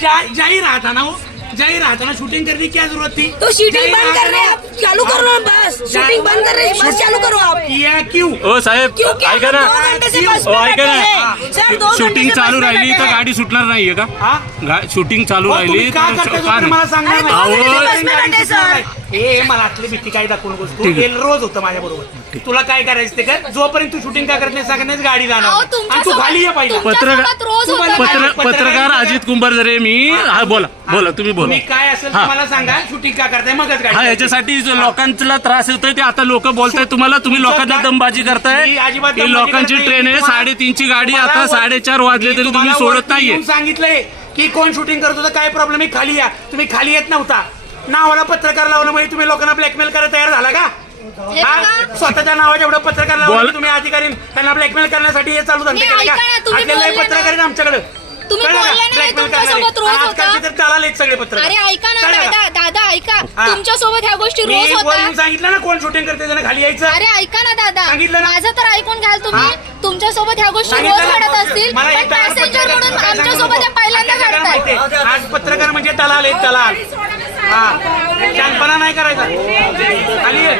जाही रहा था ना वो, जाही रहा था ना, शूटिंग करने की क्या जरूरत थी? तो शूटिंग बंद कर रहे हैं आप, चालू करो ना बस, शूटिंग बंद कर रहे हैं, बस चालू करो आप। किया क्यों? ओ साहेब क्योंकि हम ऐका ना, 2 घंटे से बस ओ में ऐका बैठे ना, हैं। सर, 2 घंटे शूटिंग से चालू बस में राहिली तर बैठे गाडी सुटणार नाहीये का? हा? शूटिंग चालू तुम्ही राहिली का करता तर तुम्ही मला सांगा अरे, ना. 2 घंटे अहो, बस में बैठे सर. ए मला आतली भीती काय दाखवू नकोस तू. हे रोज होतं माझ्या बरोबर. तुला काय करायचं ते कर, जोपर्यंत तू शूटिंग काय करत नाही सांगण्याच गाडी जाणार अहो, नाही. आणि तू खाली ये पहिला. तुमच्यासोबत रोज होतं. पत्रकार अजित कुंभारजरे मी हा बोला तुम्ही बोला. तुम्ही काय असेल हा. तुम्हाला सांगा, शूटिंग का करताय मगच गाडी. हा याच्यासाठी जो लोकांना त्रास होतोय ते आता लोक बोलताय तुम्हाला, तुम्ही लोकांना दमबाजी करताय. मी अजिबात ही दमबाजी लोकांची करत नाही. ट्रेन आहे, तुम्हाला- 3:30ची गाडी, आता तुम्हाला 4:30 वाजले तरी तुम्ही तुम्हाला सोडत वरती नाहीये. येऊन सांगितलंय की कोण शूटिंग करत होतं, काय प्रॉब्लेम आहे, खाली या. तुम्ही खाली येत नव्हता. नावाला पत्रकार लावलं म्हणजे तुम्ही लोकांना ब्लॅकमेल करायला तयार झाला का? हे हा? बघा. स्वतःच्या नावाच्या एवढं पत्रकार लावलं बोल. की तुम्ही अधिकारी त्यांना ब्लॅकमेल करण्यासाठी हे चालू धंदे नाही, केले का? ऐका ना, तुम्ही आपल्याला हे बोलले पत्रकार आहेत ना. आमच्याकडे. तुम्ही कळलं का? बोलले ना, Blackmail तुमच्यासोबत करणारे. रोज आजकालचे होतं. तर चालायला आहेत सगळे पत्रकार. अरे ऐका ना कळलं का? दादा ऐका, हा. तुमच्यासोबत ह्या गोष्टी मी रोज वरून होतात. सांगितलं ना कोण शूटिंग करते त्याला खाली यायचं. अरे ऐका ना दादा, सांगितलं ना? माझं तर ऐकून घ्याल तुम्ही. हा? तुमच्यासोबत ह्या गोष्टी रोज सांगितलं ना? घडत असतील, मला पण एक टायर पॅसेंजर पत्रकार म्हणून काय सांगू आमच्यासोबत नको. हे पहिल्यांदा आता सगळ्यांना घडताय. माहितीये. आज पत्रकार म्हणजे दलाल आहेत, दलाल. हा, शानपणा नाही करायचा. खाली ये.